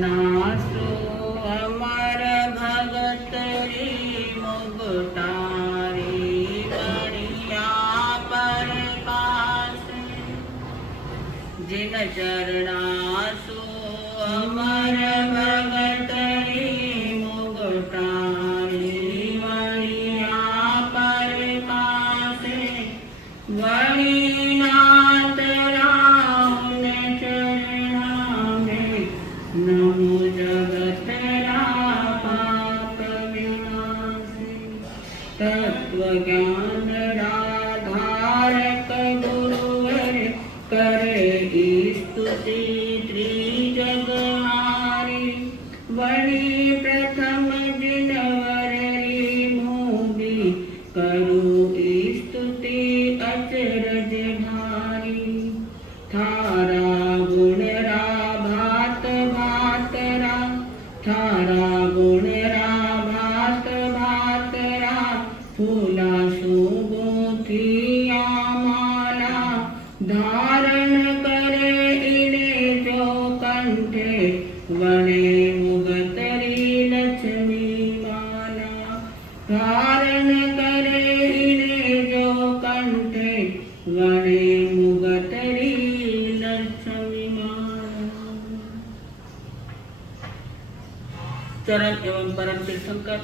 नासो अमर भगत रे मुगटारी बढ़िया पर पास जिन चरणासो अमर भगत रे मुगटारी बढ़िया पर पास वणिनाथ राम चरणा में नमो जगत पाप विनाशी तत्व ज्ञान धारक गुरुवर करे स्तुति त्रिजगहारी वणि प्रथम जिनवर मोगी करो स्तुति अचरज भारी थारा गुण भात भात रा थारा गुण भात भात रा फूला सुगोथिया माला धारण करे इने जो कंठे वणे मुगतरी लक्ष्मी माला धारण करे इने जो कंठे वणे मुगतरी लक्ष्मी माला। चरण एवं परम तीर्थंकर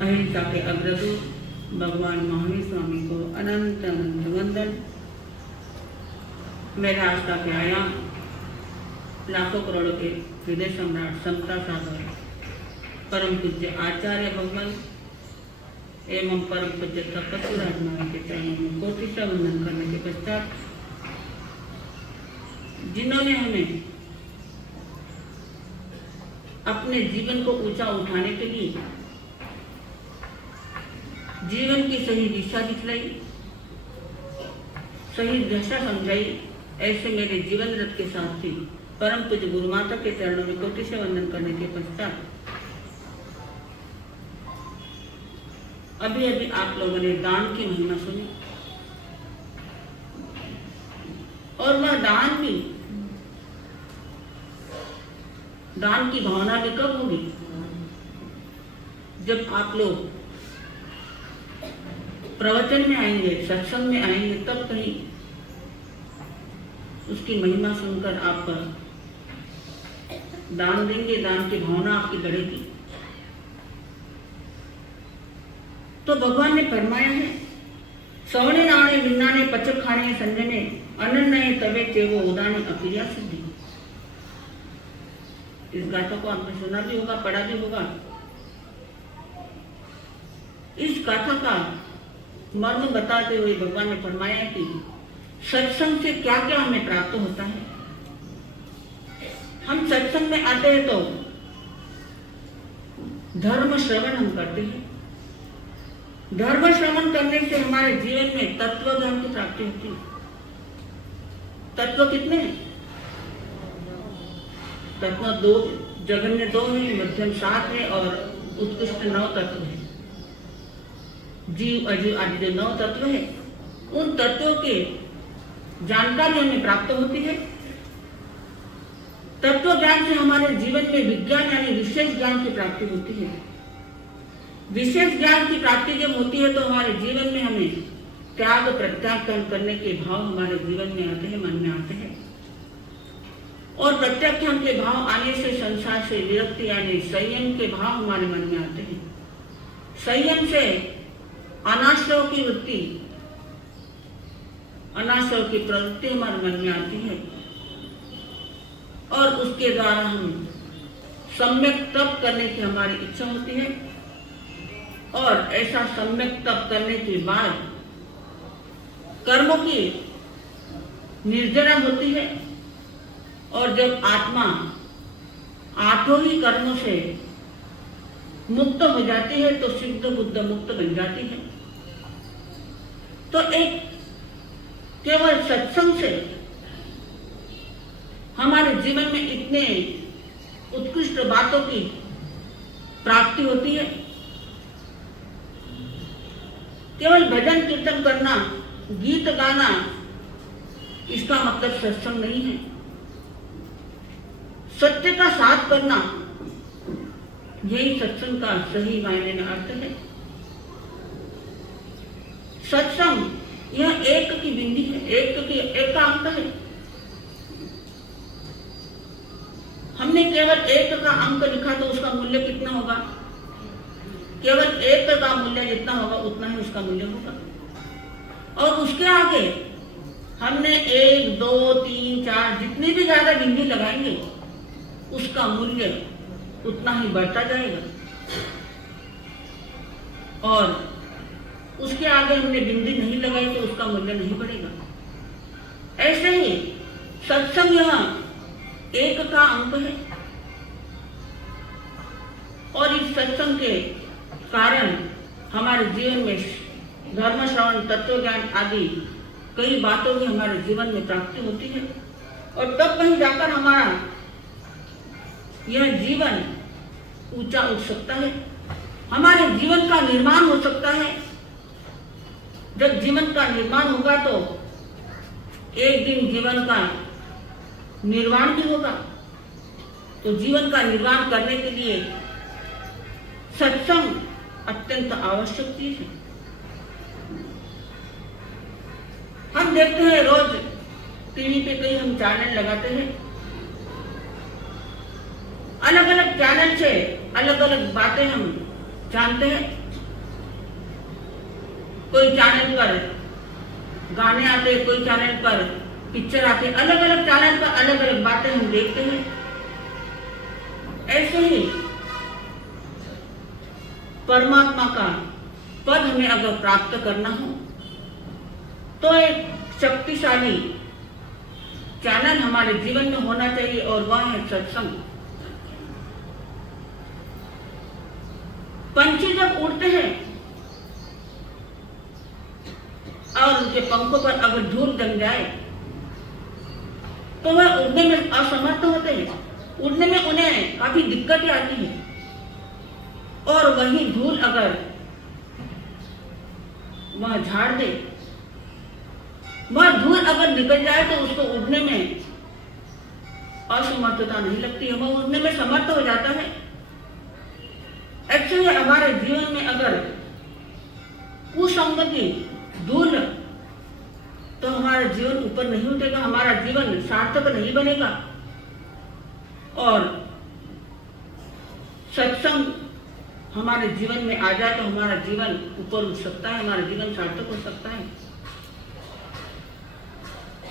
अहिंसा के अग्रदूत भगवान महावीर स्वामी को अनंत अनंत वंदन। मेरा आस्था के आयाम लाखों करोड़ों के हृदय सम्राट समता सागर परम पूज्य आचार्य भगवान एवं परम पूज्य तपस्वी राजमाता के चरणों में कोटि से वंदन करने के पश्चात जिन्होंने हमें अपने जीवन को ऊंचा उठाने के लिए जीवन की सही दिशा दिखलाई, सही दशा समझाई, ऐसे मेरे जीवन रथ के साथी परम पूज्य गुरु माता के चरणों में कोटि से वंदन करने के पश्चात अभी अभी आप लोगों ने दान की महिमा सुनी और वह दान की भावना भी कब होगी जब आप लोग प्रवचन में आएंगे, सत्संग में आएंगे, तब कहीं उसकी महिमा सुनकर आप दान देंगे, दान की भावना आपकी बढ़ेगी। तो भगवान ने फरमाया है सवणे नाणे विन्नाने पचक खाने संजने अनन्नय तवे चेवो उदाने अक्रिया सिद्धि। इस गाथा को आपने सुना भी होगा, पढ़ा भी होगा। इस गाथा का मर्म बताते हुए भगवान ने फरमाया कि सत्संग से क्या क्या हमें प्राप्त होता है। हम सत्संग में आते हैं तो धर्म श्रवण हम करते हैं। धर्म श्रवण करने से हमारे जीवन में तत्व ज्ञान की प्राप्ति होती है। तत्व कितने हैं? तत्व दो, जगन्य दो है, मध्यम 7 है और उत्कृष्ट 9 तत्व है। जीव अजीव आदि जो 9 तत्व है, उन तत्वों के जानकारी हमें प्राप्त होती है। तत्व ज्ञान से हमारे जीवन में विज्ञान यानी विशेष ज्ञान की प्राप्ति होती है। विशेष ज्ञान की प्राप्ति जब होती है तो हमारे जीवन में हमें त्याग प्रत्याख्यान करने के भाव हमारे जीवन में आते हैं, मन में आते हैं। और प्रत्याख्यान के भाव आने से संसार से विरक्ति यानी संयम के भाव हमारे मन में आते हैं। संयम से अनाश्रव की वृत्ति, अनाश्रव की प्रवृत्ति हमारे मन में आती है और उसके द्वारा हम सम्यक तप करने की हमारी इच्छा होती है और ऐसा सम्यक तप करने के बाद कर्मों की निर्जरा होती है और जब आत्मा 8 ही कर्मों से मुक्त हो जाती है तो सिद्ध बुद्ध मुक्त बन जाती है। तो एक केवल सत्संग से हमारे जीवन में इतने उत्कृष्ट बातों की प्राप्ति होती है। केवल भजन कीर्तन करना, गीत गाना, इसका मतलब सत्संग नहीं है। सत्य का साथ करना, यही सत्संग का सही मायने में अर्थ है। सत्संग यह एक की बिंदी है, एक का अंक है। हमने केवल एक का अंक लिखा तो उसका मूल्य कितना होगा? केवल एक का मूल्य जितना होगा उतना ही उसका मूल्य होगा। और उसके आगे हमने 1, 2, 3, 4 जितनी भी ज्यादा बिंदी लगाएंगे उसका मूल्य उतना ही बढ़ता जाएगा। और उसके आगे हमने बिंदी नहीं लगाई तो उसका मूल्य नहीं बढ़ेगा। ऐसे ही सत्संग यह एक का अंक है। और इस सत्संग के कारण हमारे जीवन में धर्म श्रवण, तत्व ज्ञान आदि कई बातों की हमारे जीवन में प्राप्ति होती है। और तब कहीं जाकर हमारा यह जीवन ऊंचा उठ सकता है, हमारे जीवन का निर्माण हो सकता है। जब जीवन का निर्माण होगा तो एक दिन जीवन का निर्वाण भी होगा। तो जीवन का निर्माण करने के लिए सत्संग अत्यंत आवश्यक चीज है। हम देखते हैं रोज टीवी पे कई हम चैनल लगाते हैं, अलग अलग चैनल से अलग अलग बातें हम जानते हैं। कोई चैनल पर गाने आते, कोई चैनल पर पिक्चर आते, अलग अलग चैनल पर अलग अलग बातें हम देखते हैं। ऐसे ही परमात्मा का पद हमें अगर प्राप्त करना हो तो एक शक्तिशाली चैनल हमारे जीवन में होना चाहिए और वह है सत्संग। पंछी जब उड़ते हैं और उनके पंखों पर अगर धूल जम जाए तो वह उड़ने में असमर्थ होते हैं, उड़ने में उन्हें काफी दिक्कतें आती हैं। और वही धूल अगर वह झाड़ दे, वह धूल अगर निकल जाए तो उसको उड़ने में असमर्थता नहीं लगती है, वह उड़ने में समर्थ हो जाता है। ऐसे ही हमारे जीवन में अगर कुसंगति, धूल, तो हमारा जीवन ऊपर नहीं उठेगा, हमारा जीवन सार्थक नहीं बनेगा। और सत्संग हमारे जीवन में आ जाए तो हमारा जीवन ऊपर उठ सकता है, हमारा जीवन सार्थक हो सकता है।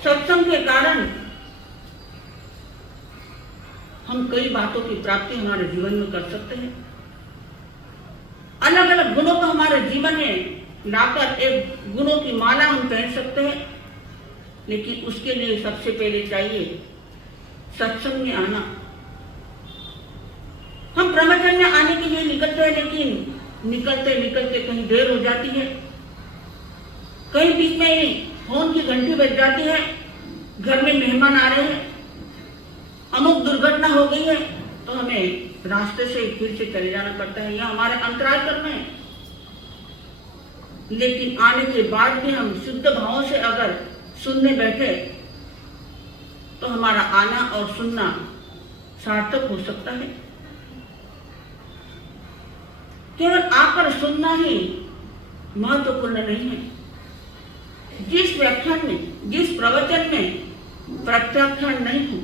सत्संग के कारण हम कई बातों की प्राप्ति हमारे जीवन में कर सकते हैं। अलग अलग गुणों को हमारे जीवन में लाकर एक गुणों की माला हम पहन सकते हैं। लेकिन उसके लिए सबसे पहले चाहिए सत्संग में आना। हम प्रवचन में आने के लिए निकलते हैं, लेकिन निकलते निकलते कहीं देर हो जाती है, कहीं बीच में फोन की घंटी बज जाती है, घर में मेहमान आ रहे हैं, अमुक दुर्घटना हो गई है, तो हमें रास्ते से फिर से चले जाना पड़ता है या हमारे अंतराय करना है। लेकिन आने के बाद भी हम शुद्ध भावों से अगर सुनने बैठे तो हमारा आना और सुनना सार्थक हो सकता है। केवल आकर सुनना ही महत्वपूर्ण नहीं है। जिस व्याख्यान में, जिस प्रवचन में प्रत्याख्यान नहीं हो,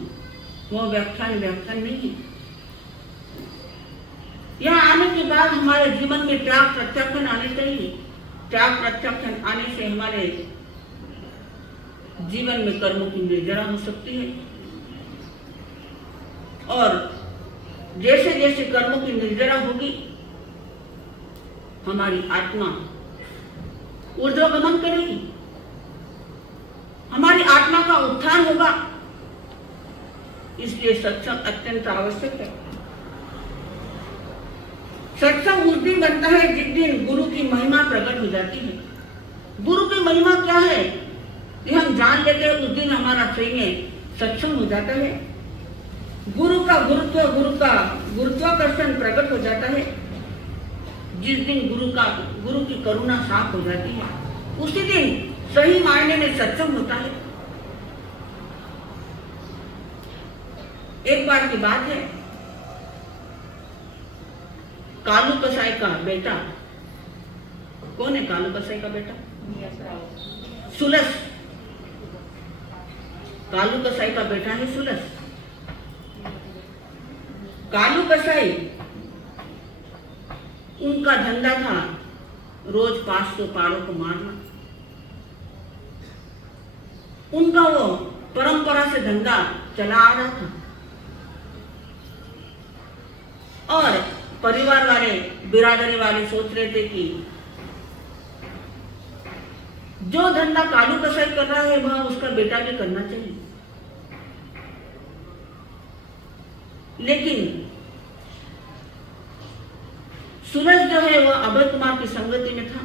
वो व्याख्यान नहीं है। यहाँ आने के बाद हमारे जीवन में त्याग प्रत्याख्यान आने चाहिए। त्याग प्रत्याख्यान आने से हमारे जीवन में कर्मों की निर्जरा हो सकती है। और जैसे जैसे कर्मों की निर्जरा होगी हमारी आत्मा ऊर्ध्वगमन करेगी, हमारी आत्मा का उत्थान होगा। इसलिए सत्संग अत्यंत आवश्यक है। सत्संग उस दिन बनता है जिस दिन गुरु की महिमा प्रकट हो जाती है। गुरु की महिमा क्या है ये हम जान लेते हैं, उस दिन हमारा सही में सत्संग हो जाता है। गुरु का गुरुत्व, गुरु का गुरुत्वाकर्षण प्रकट हो जाता है। जिस दिन गुरु की करुणा साफ हो जाती है, उसी दिन सही मायने में सत्संग होता है। एक बार की बात है, कालू कसाई का बेटा, कौन है कालू कसाई का बेटा? सुलस। कालू कसाई का बेटा है सुलस। कालू कसाई, उनका धंधा था रोज 500 पाड़ों को मारना। उनका वो परंपरा से धंधा चला आ रहा था और परिवार वाले, बिरादरी वाले सोच रहे थे कि जो धंधा कालू कसाई कर रहा है वह उसका बेटा भी करना चाहिए। लेकिन सुलस जो है वह अभय कुमार की संगति में था।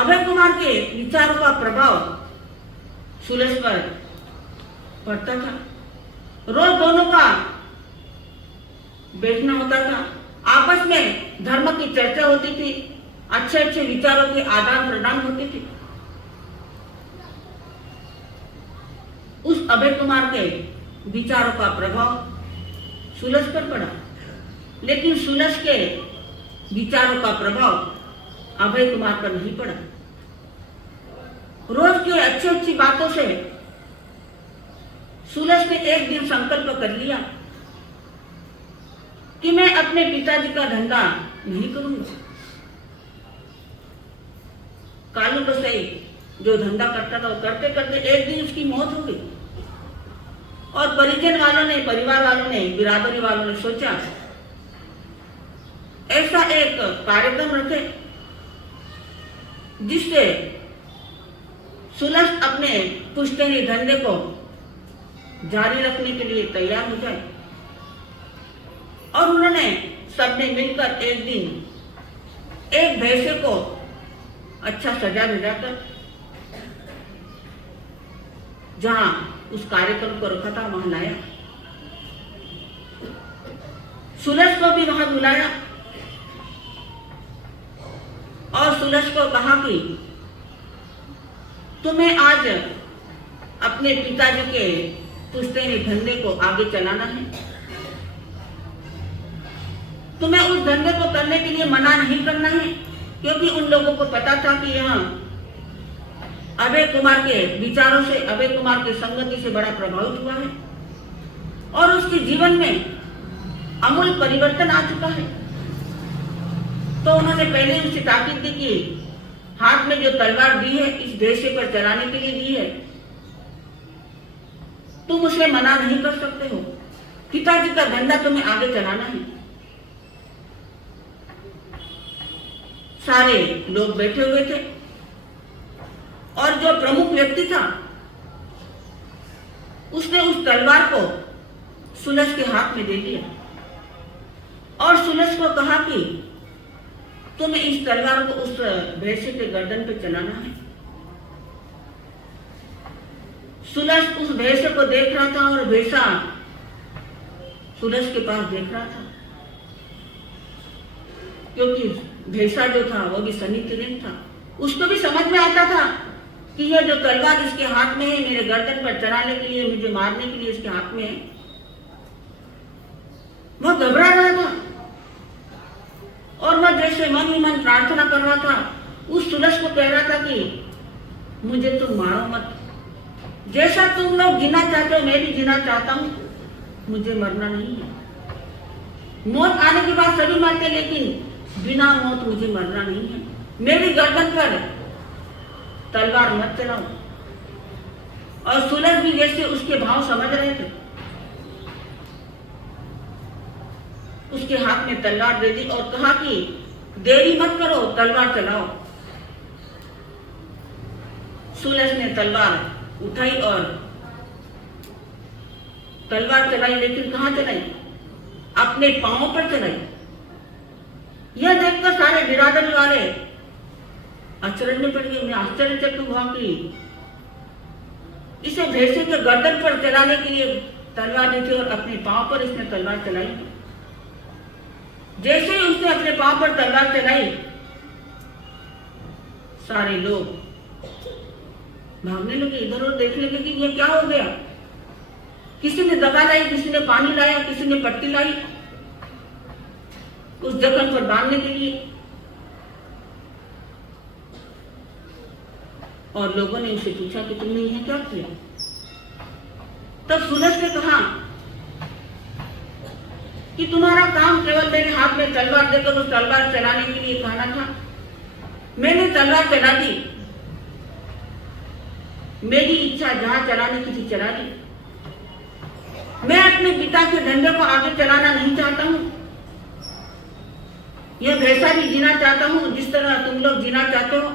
अभय कुमार के विचारों का प्रभाव सुलस पर पड़ता था। रोज दोनों का बैठना होता था, आपस में धर्म की चर्चा होती थी, अच्छे अच्छे विचारों के आदान प्रदान होते थे। उस अभय कुमार के विचारों का प्रभाव सुलस पर पड़ा, लेकिन सुलस के विचारों का प्रभाव अभय कुमार पर नहीं पड़ा। रोज की अच्छी अच्छी बातों से सुलस ने एक दिन संकल्प कर लिया कि मैं अपने पिताजी का धंधा नहीं करूंगा। कालू कसाई जो धंधा करता था वो करते करते एक दिन उसकी मौत हो गई और परिजन वालों ने, परिवार वालों ने, बिरादरी वालों ने सोचा ऐसा एक कार्यक्रम रखे जिससे सुलस अपने पुश्तैनी धंधे को जारी रखने के लिए तैयार हो जाए। और उन्होंने सबने मिलकर एक दिन एक भैंसे को अच्छा सजा कर जहां उस कार्यक्रम को रखा था वहां लाया। सुलस को भी वहां बुलाया और सुलस को कहा कि तुम्हें आज अपने पिताजी के पुश्तैनी धंधे को आगे चलाना है। तुम्हें उस धंधे को करने के लिए मना नहीं करना है, क्योंकि उन लोगों को पता था कि यहाँ अभय कुमार के विचारों से, अभय कुमार की संगति से बड़ा प्रभावित हुआ है और उसके जीवन में अमूल परिवर्तन आ चुका है। तो उन्होंने पहले उससे ताकीद दी कि हाथ में जो तलवार दी है इस भैंसे पर चलाने के लिए दी है, तुम उसे मना नहीं कर सकते हो। पिताजी का धंधा तुम्हें आगे चलाना है। सारे लोग बैठे हुए थे और जो प्रमुख व्यक्ति था उसने उस तलवार को सुलस के हाथ में दे दिया और सुलस को कहा कि तुम्हें इस तलवार को उस भैंसे के गर्दन पे चलाना है। सुलस उस भैंसे को देख रहा था और भैंसा सुलस के पास देख रहा था, क्योंकि भैंसा जो था वो भी सनी किरण था। उसको भी समझ में आता था कि यह जो तलवार इसके हाथ में है मेरे गर्दन पर चलाने के लिए, मुझे मारने के लिए इसके हाथ में है। वह घबरा रहा था और वह जैसे मन ही मन प्रार्थना कर रहा था, उस सुलस को कह रहा था कि मुझे तुम मारो मत, जैसा तुम लोग जीना चाहते हो मैं भी जीना चाहता हूं, मुझे मरना नहीं है। मौत आने के बाद सभी मरते, लेकिन बिना मौत मुझे मरना नहीं है। मेरी गर्दन पर तलवार मत चलाओ। और सुलस भी जैसे उसके भाव समझ रहे थे, उसके हाथ में तलवार दे दी और कहा कि देरी मत करो, तलवार चलाओ। सुलस ने तलवार उठाई और तलवार चलाई, लेकिन कहां चलाई? अपने पांव पर चलाई। यह देखकर सारे बिरादरी वाले आश्चर्य में पड़ गए। उन्हें आश्चर्यचकित हुआ कि इसे भैंसे के गर्दन पर चलाने के लिए तलवार दी थी और अपने पांव पर इसने तलवार चलाई। जैसे ही उसने अपने पांव पर तलवार चलाई, सारे लोग भागने लगे, इधर उधर देखने लगे कि ये क्या हो गया। किसी ने दवा लाई, किसी ने पानी लाया, किसी ने पट्टी लाई उस जख्म पर बांधने के लिए। और लोगों ने उसे पूछा कि तुमने यह क्या किया? तब सुलस ने कहा कि तुम्हारा काम केवल मेरे हाथ में तलवार देकर उस तलवार चलाने के लिए कहना था। मैंने तलवार चला दी, मेरी इच्छा जहां चलाने की थी चला दी। मैं अपने पिता के धंधे को आगे चलाना नहीं चाहता हूं। यह वैसा भी जीना चाहता हूं जिस तरह तुम लोग जीना चाहते हो।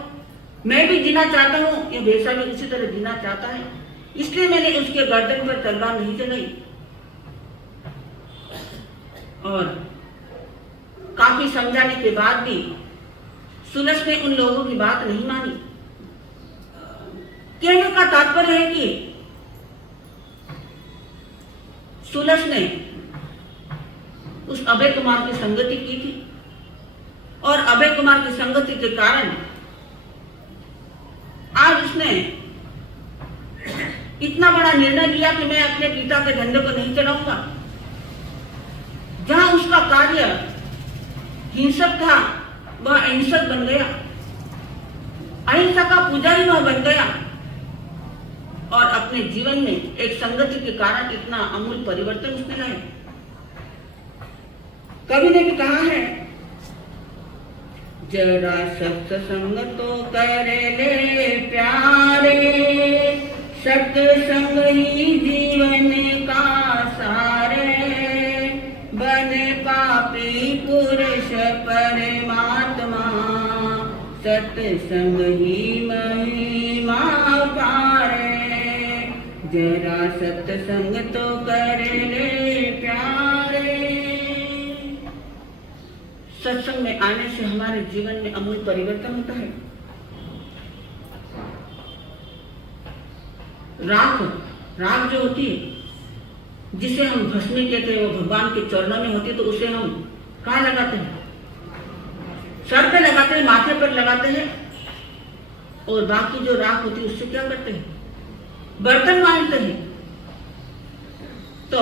मैं भी जीना चाहता हूं, यह वैसा भी उसी तरह जीना चाहता है। इसलिए मैंने उसके गर्दन पर तलवार नहीं चलाई। और काफी समझाने के बाद भी सुलस ने उन लोगों की बात नहीं मानी। कहने का तात्पर्य है कि सुलस ने उस अभय कुमार की संगति की थी और अभय कुमार की संगति के कारण आज उसने इतना बड़ा निर्णय लिया कि मैं अपने पिता के धंधे को नहीं चलाऊंगा। जहां उसका कार्य हिंसक था वह अहिंसक बन गया, अहिंसा का पुजारी वह बन गया और अपने जीवन में एक संगति के कारण इतना अमूल परिवर्तन उसने लाया। कवि ने भी कहा है, जरा सत्संग तो कर ले प्यारे, सत्संग ही जीवन का सारे, बने पापी पुरुष परमात्मा, सत्संग ही महिमा पारे। जरा सत्संग तो कर ले प्यारे। सत्संग में आने से हमारे जीवन में अमूल परिवर्तन होता है। राख जो होती है, जिसे हम भस्मी कहते हैं, वो भगवान के चरणों में होती है, तो उसे हम कहाँ लगाते हैं? सर पे लगाते हैं, माथे पर लगाते हैं। और बाकी जो राख होती है उससे क्या करते हैं? बर्तन मांजते हैं। तो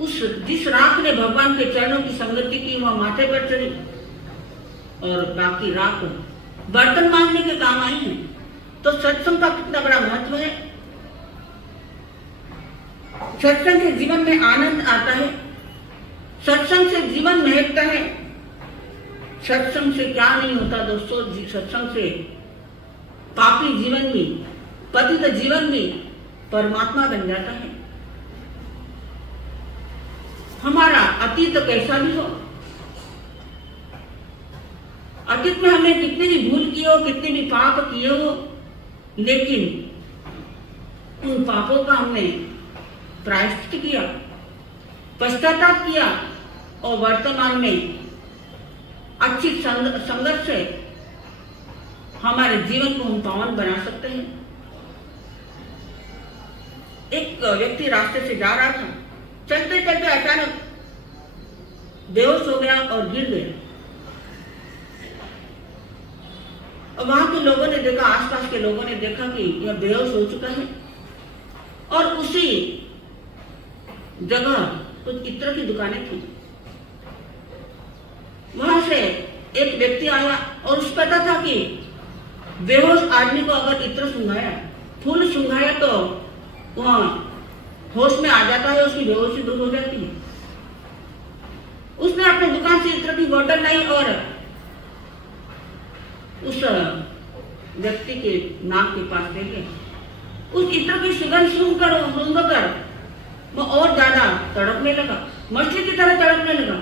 उस जिस राख ने भगवान के चरणों की संगति की वह माथे पर चढ़ी और बाकी राख बर्तन मांजने के काम आई है। तो सत्संग का कितना बड़ा महत्व है। सत्संग से जीवन में आनंद आता है, सत्संग से जीवन महकता है। सत्संग से क्या नहीं होता दोस्तों? सत्संग से पापी जीवन में, पतित जीवन में परमात्मा बन जाता है। हमारा अतीत कैसा भी हो, अतीत में हमने कितनी भी भूल की हो, कितने भी पाप किए हो, लेकिन उन पापों का हमने प्रायश्चित किया, पश्चाताप किया और वर्तमान में अच्छी संगत से हमारे जीवन को हम पावन बना सकते हैं। एक व्यक्ति रास्ते से जा रहा था, चलते चलते अचानक बेहोश हो गया और गिर गया। और वहां के लोगों ने देखा, आसपास के लोगों ने देखा कि यह बेहोश हो चुका है। और उसी जगह कुछ इत्र की दुकानें थी। वहां से एक व्यक्ति आया और उसको पता था कि बेहोश आदमी को अगर इत्र सुंघाया, फूल सुंघाया तो वह होश में आ जाता है, उसकी बेहोशी दूर हो जाती है। उसने अपने दुकान से इत्र की बोतल लाई और उस व्यक्ति के नाक के पास ले गया। उस इत्र की सुगंध सूंघकर वो और ज्यादा तड़पने लगा, मछली की तरह तड़पने लगा।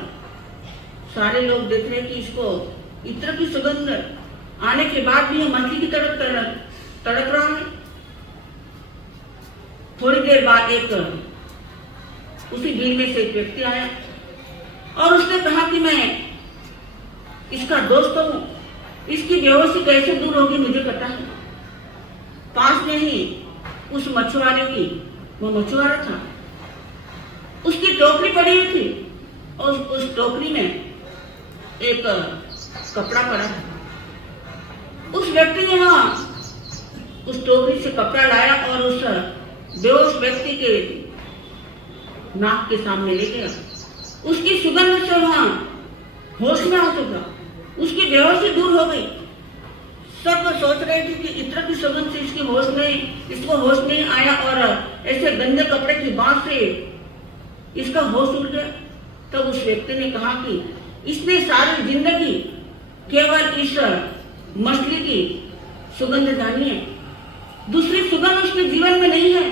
सारे लोग देख रहे कि इसको इत्र की सुगंध आने के बाद भी मछली की तरह तड़प रहा है। थोड़ी देर बाद एक उसी भीड़ में से एक व्यक्ति आया और उसने कहा कि मैं इसका दोस्त हूं, इसकी बेहोशी कैसे दूर होगी मुझे पता है। पास में ही उस मछुआरे की, वो मछुआरा था, उसकी टोकरी पड़ी हुई थी और उस टोकरी में एक कपड़ा पड़ा था। उस व्यक्ति ने वहां उस टोकरी से कपड़ा लाया और उस बेहोश व्यक्ति के नाक के सामने ले गया। उसकी सुगंध से वहां होश में आ चुका, उसकी बेहोशी दूर हो गई। सब सोच रहे थे कि इत्र की सुगंध से इसको होश नहीं आया और ऐसे गंदे कपड़े की बात से इसका होश उड़ गया। तब उस व्यक्ति ने कहा कि इसने सारी जिंदगी केवल इस मछली की सुगंध जानी है, दूसरी सुगंध उसके जीवन में नहीं है,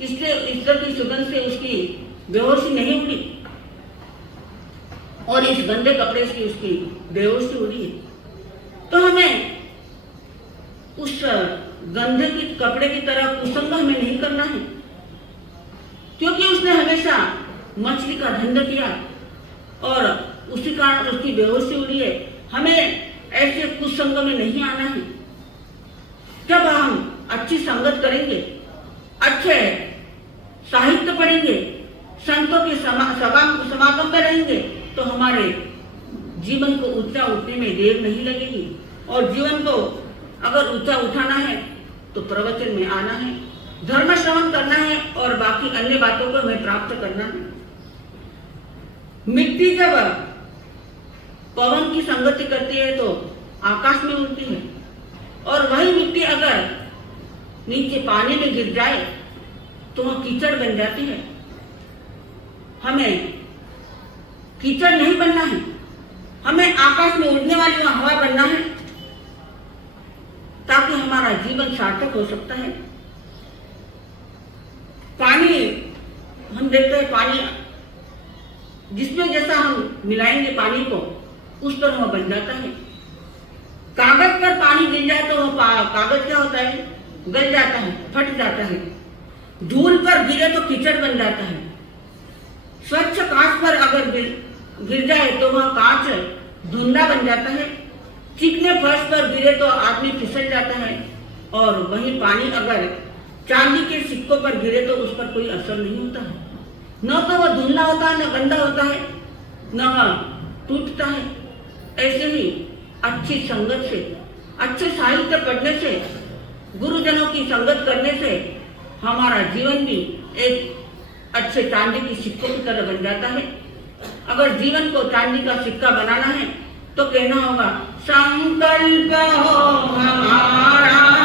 इसलिए इत्र की सुगंध से उसकी बेहोशी नहीं उड़ी और इस गंदे कपड़े से उसकी बेहोशी उड़ी है। तो हमें उस गंदे की कपड़े की तरह कुसंग हमें नहीं करना है, क्योंकि उसने हमेशा मछली का धंधा किया और उसी कारण उसकी बेहोशी उड़ी है। हमें ऐसे कुसंग में नहीं आना है। जब हम अच्छी संगत करेंगे, अच्छे साहित्य पढ़ेंगे, संतों के समागम में रहेंगे, तो हमारे जीवन को ऊंचा उठने में देर नहीं लगेगी। और जीवन को अगर ऊंचा उठाना है तो प्रवचन में आना है, धर्म श्रवण करना है और बाकी अन्य बातों को हमें प्राप्त करना है। मिट्टी जब पवन की संगति करती है तो आकाश में उड़ती है, और वही मिट्टी अगर नीचे पानी में गिर जाए तो वह कीचड़ बन जाती है। हमें कीचड़ नहीं बनना है, हमें आकाश में उड़ने वाली वह हवा बनना है, ताकि हमारा जीवन सार्थक हो सकता है। पानी हम देखते हैं, पानी जिसमें जैसा हम मिलाएंगे पानी को उस पर वह बन जाता है। कागज पर पानी गिर जाए तो वह कागज क्या होता है, गल जाता है, फट जाता है। धूल पर गिरे तो कीचड़ बन जाता है। स्वच्छ कांच पर अगर गिर जाए तो वह कांच धुंधला बन जाता है। चिकने फर्श पर गिरे तो आदमी फिसल जाता है। और वही पानी अगर चांदी के सिक्कों पर गिरे तो उस पर कोई असर नहीं होता है, न तो वह धुंधला होता है, न गंदा होता है, न वह टूटता है। ऐसे ही अच्छी संगत से, अच्छे साहित्य पढ़ने से, गुरुजनों की संगत करने से हमारा जीवन भी एक अच्छे चांदी की सिक्कों की तरह बन जाता है। अगर जीवन को चांदी का सिक्का बनाना है तो कहना होगा, संकल्प हो हमारा